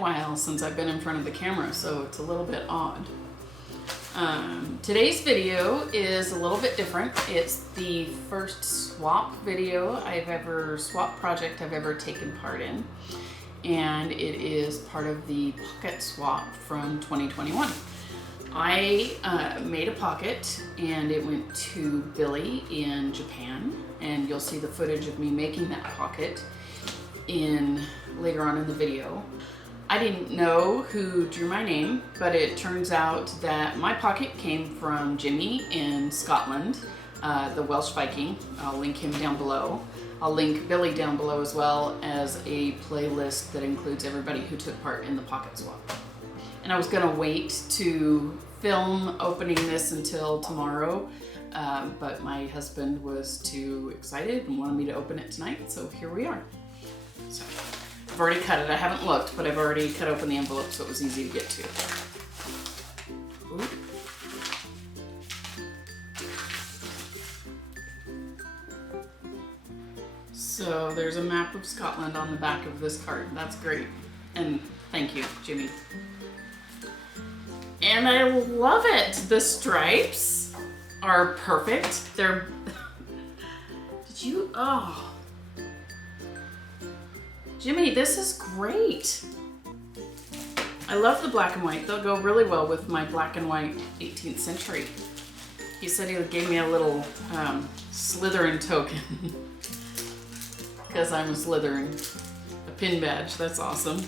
while since I've been in front of the camera, so it's a little bit odd. Today's video is a little bit different. It's the first swap project I've ever taken part in. And it is part of the Pocket Swap from 2021. I made a pocket and it went to Billy in Japan, and you'll see the footage of me making that pocket later on in the video. I didn't know who drew my name, but it turns out that my pocket came from Jimmy in Scotland, the Welsh Viking. I'll link him down below. I'll link Billy down below as well as a playlist that includes everybody who took part in the Pocket Swap. And I was gonna wait to film opening this until tomorrow, but my husband was too excited and wanted me to open it tonight, so here we are. So, I've already cut it. I haven't looked, but I've already cut open the envelope so it was easy to get to. Ooh. So there's a map of Scotland on the back of this card. That's great. And thank you, Jimmy. And I love it. The stripes are perfect. They're... Oh. Jimmy, this is great. I love the black and white. They'll go really well with my black and white 18th century. He said he gave me a little Slytherin token because I'm a Slytherin. A pin badge, that's awesome.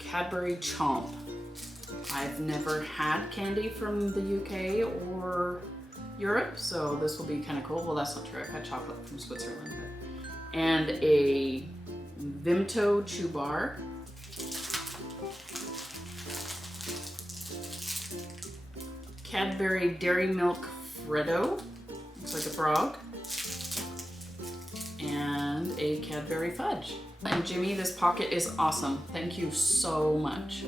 Cadbury Chomp. I've never had candy from the UK or Europe, so this will be kind of cool. Well, that's not true. I've had chocolate from Switzerland. And a Vimto Chew Bar. Cadbury Dairy Milk Freddo. Looks like a frog. And a Cadbury Fudge. And Jimmy, this pocket is awesome. Thank you so much.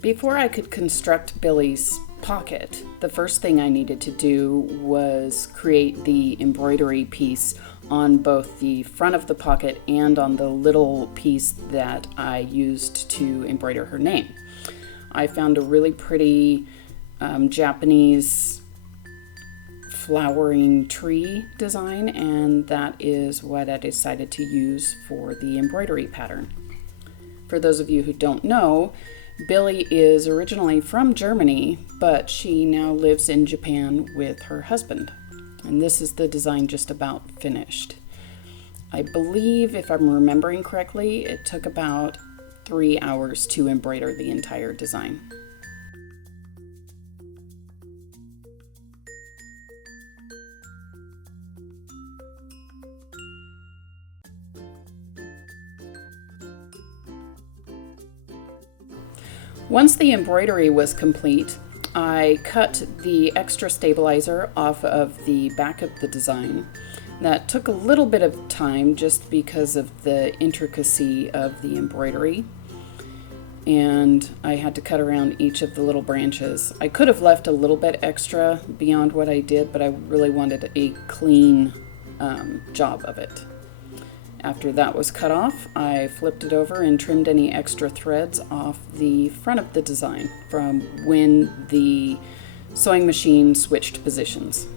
Before I could construct Billy's pocket, the first thing I needed to do was create the embroidery piece on both the front of the pocket and on the little piece that I used to embroider her name. I found a really pretty Japanese flowering tree design, and that is what I decided to use for the embroidery pattern. For those of you who don't know, Billy is originally from Germany, but she now lives in Japan with her husband. And this is the design just about finished. I believe, if I'm remembering correctly, it took about 3 hours to embroider the entire design. Once the embroidery was complete, I cut the extra stabilizer off of the back of the design. That took a little bit of time just because of the intricacy of the embroidery, and I had to cut around each of the little branches. I could have left a little bit extra beyond what I did, but I really wanted a clean job of it. After that was cut off, I flipped it over and trimmed any extra threads off the front of the design from when the sewing machine switched positions.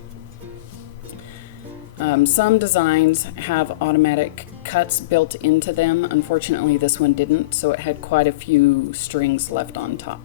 Some designs have automatic cuts built into them. Unfortunately, this one didn't, so it had quite a few strings left on top.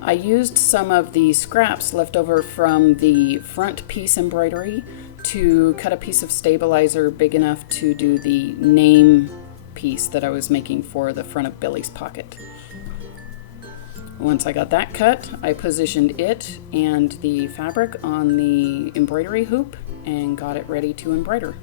I used some of the scraps left over from the front piece embroidery to cut a piece of stabilizer big enough to do the name piece that I was making for the front of Billy's pocket. Once I got that cut, I positioned it and the fabric on the embroidery hoop and got it ready to embroider.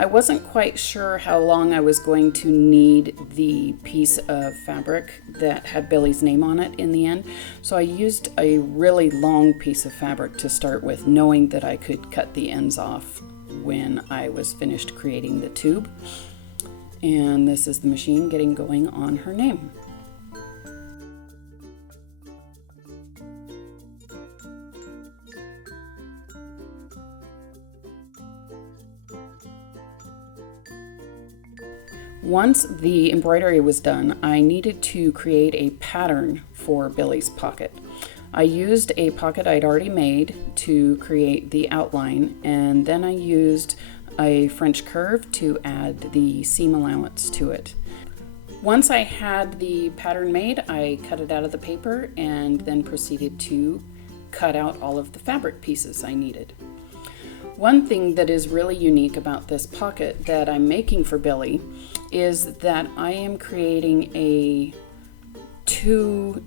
I wasn't quite sure how long I was going to need the piece of fabric that had Billy's name on it in the end, so I used a really long piece of fabric to start with, knowing that I could cut the ends off when I was finished creating the tube. And this is the machine getting going on her name. Once the embroidery was done, I needed to create a pattern for Billy's pocket. I used a pocket I'd already made to create the outline, and then I used a French curve to add the seam allowance to it. Once I had the pattern made, I cut it out of the paper and then proceeded to cut out all of the fabric pieces I needed. One thing that is really unique about this pocket that I'm making for Billy is that I am creating a 2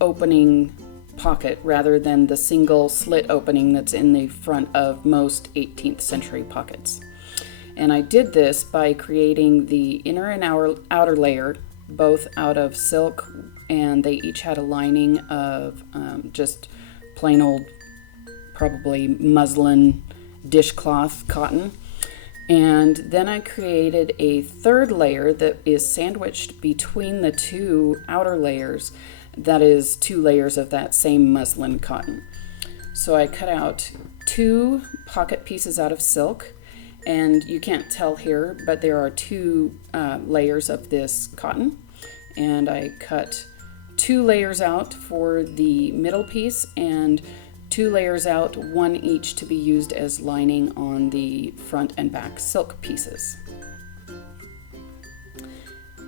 opening pocket rather than the single slit opening that's in the front of most 18th century pockets. And I did this by creating the inner and outer layer, both out of silk, and they each had a lining of just plain old, probably muslin dishcloth cotton. And then I created a third layer that is sandwiched between the 2 outer layers, that is 2 layers of that same muslin cotton. So I cut out 2 pocket pieces out of silk, and you can't tell here, but there are 2 layers of this cotton, and I cut 2 layers out for the middle piece and 2 layers out, 1 each to be used as lining on the front and back silk pieces.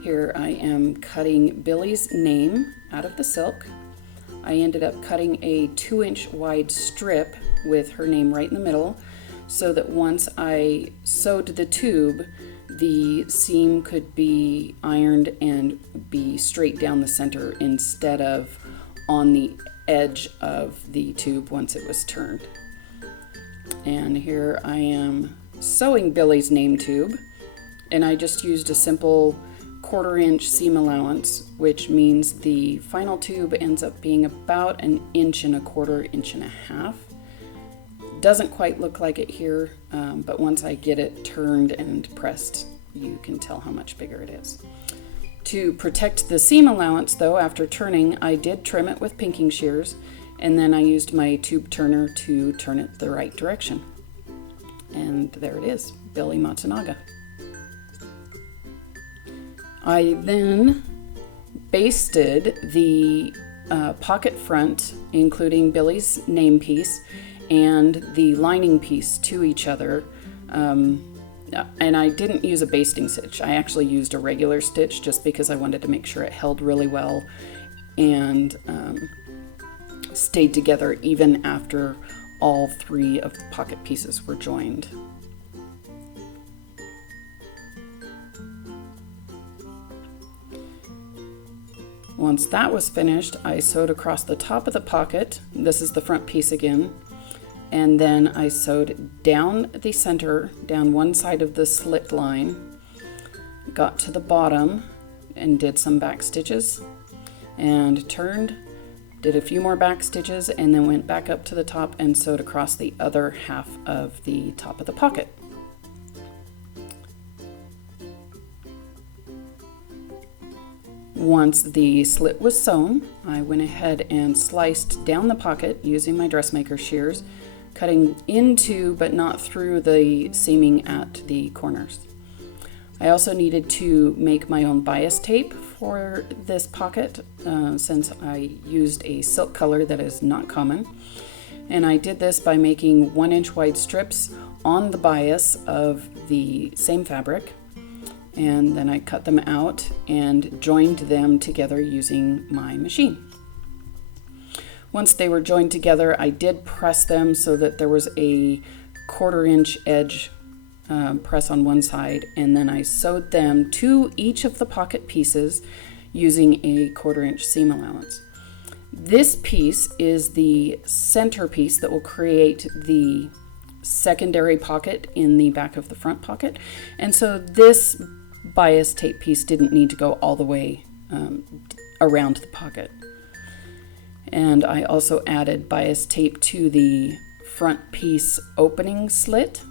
Here I am cutting Billy's name out of the silk. I ended up cutting a 2-inch wide strip with her name right in the middle, so that once I sewed the tube, the seam could be ironed and be straight down the center instead of on the edge of the tube once it was turned. And here I am sewing Billy's name tube, and I just used a simple 1/4 inch seam allowance, which means the final tube ends up being about 1 1/4 1.5 inches. Doesn't quite look like it here, but once I get it turned and pressed, you can tell how much bigger it is. To protect the seam allowance, though, after turning, I did trim it with pinking shears, and then I used my tube turner to turn it the right direction. And there it is, Billy Matsunaga. I then basted the pocket front, including Billy's name piece, and the lining piece to each other. And I didn't use a basting stitch. I actually used a regular stitch just because I wanted to make sure it held really well and stayed together even after all 3 of the pocket pieces were joined. Once that was finished, I sewed across the top of the pocket. This is the front piece again. And then I sewed down the center, down one side of the slit line, got to the bottom and did some back stitches, and turned, did a few more back stitches, and then went back up to the top and sewed across the other half of the top of the pocket. Once the slit was sewn, I went ahead and sliced down the pocket using my dressmaker shears, cutting into but not through the seaming at the corners. I also needed to make my own bias tape for this pocket since I used a silk color that is not common. And I did this by making 1-inch wide strips on the bias of the same fabric, and then I cut them out and joined them together using my machine. Once they were joined together, I did press them so that there was a 1/4 inch edge press on one side, and then I sewed them to each of the pocket pieces using a 1/4 inch seam allowance. This piece is the center piece that will create the secondary pocket in the back of the front pocket. And so this bias tape piece didn't need to go all the way around the pocket. And I also added bias tape to the front piece opening slit.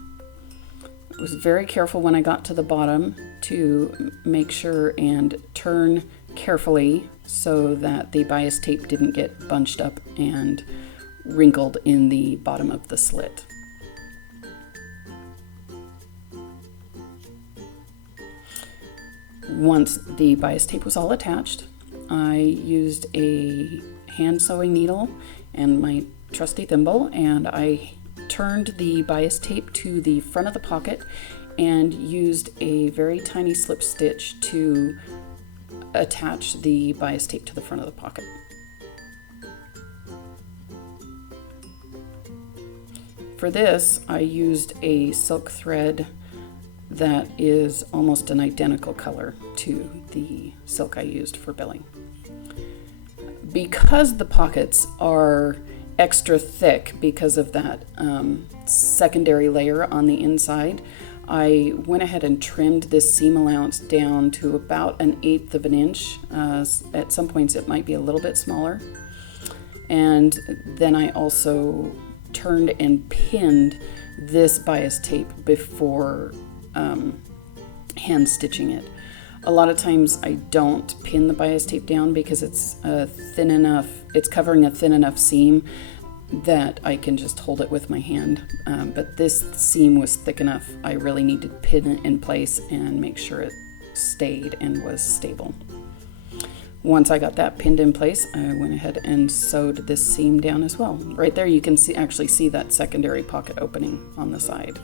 I was very careful when I got to the bottom to make sure and turn carefully so that the bias tape didn't get bunched up and wrinkled in the bottom of the slit. Once the bias tape was all attached, I used a hand sewing needle and my trusty thimble, and I turned the bias tape to the front of the pocket and used a very tiny slip stitch to attach the bias tape to the front of the pocket. For this, I used a silk thread that is almost an identical color to the silk I used for Billy. Because the pockets are extra thick because of that secondary layer on the inside, I went ahead and trimmed this seam allowance down to about 1/8 of an inch. At some points it might be a little bit smaller. And then I also turned and pinned this bias tape before hand stitching it. A lot of times I don't pin the bias tape down because it's thin enough, it's covering a thin enough seam that I can just hold it with my hand. But this seam was thick enough, I really needed to pin it in place and make sure it stayed and was stable. Once I got that pinned in place, I went ahead and sewed this seam down as well. Right there you can actually see that secondary pocket opening on the side.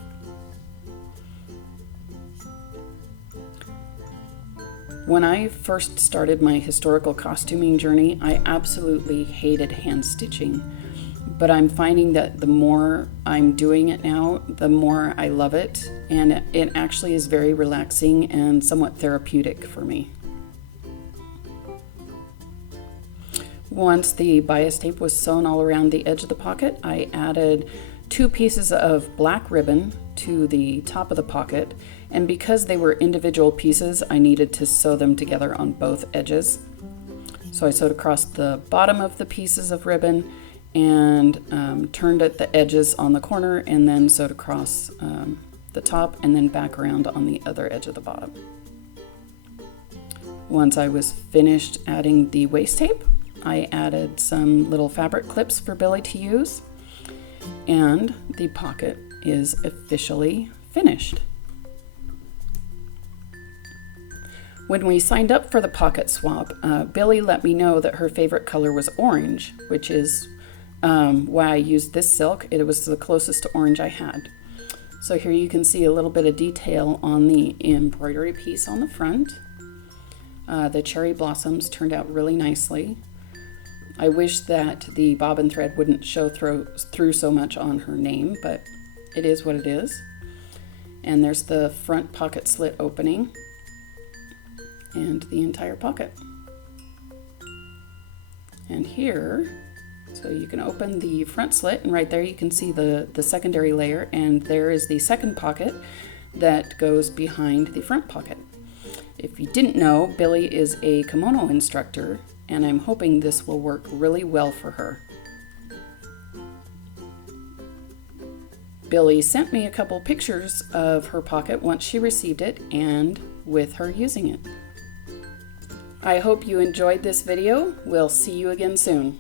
When I first started my historical costuming journey, I absolutely hated hand stitching, but I'm finding that the more I'm doing it now, the more I love it, and it actually is very relaxing and somewhat therapeutic for me. Once the bias tape was sewn all around the edge of the pocket, I added 2 pieces of black ribbon to the top of the pocket, and because they were individual pieces, I needed to sew them together on both edges. So I sewed across the bottom of the pieces of ribbon and turned at the edges on the corner, and then sewed across the top and then back around on the other edge of the bottom. Once I was finished adding the waist tape, I added some little fabric clips for Billy to use, and the pocket is officially finished. When we signed up for the pocket swap, Billy let me know that her favorite color was orange, which is why I used this silk. It was the closest to orange I had. So here you can see a little bit of detail on the embroidery piece on the front. The cherry blossoms turned out really nicely. I wish that the bobbin thread wouldn't show through so much on her name, but it is what it is. And there's the front pocket slit opening and the entire pocket. And here, so you can open the front slit, and right there you can see the secondary layer, and there is the second pocket that goes behind the front pocket. If you didn't know, Billy is a kimono instructor, and I'm hoping this will work really well for her. Billy sent me a couple pictures of her pocket once she received it and with her using it. I hope you enjoyed this video. We'll see you again soon.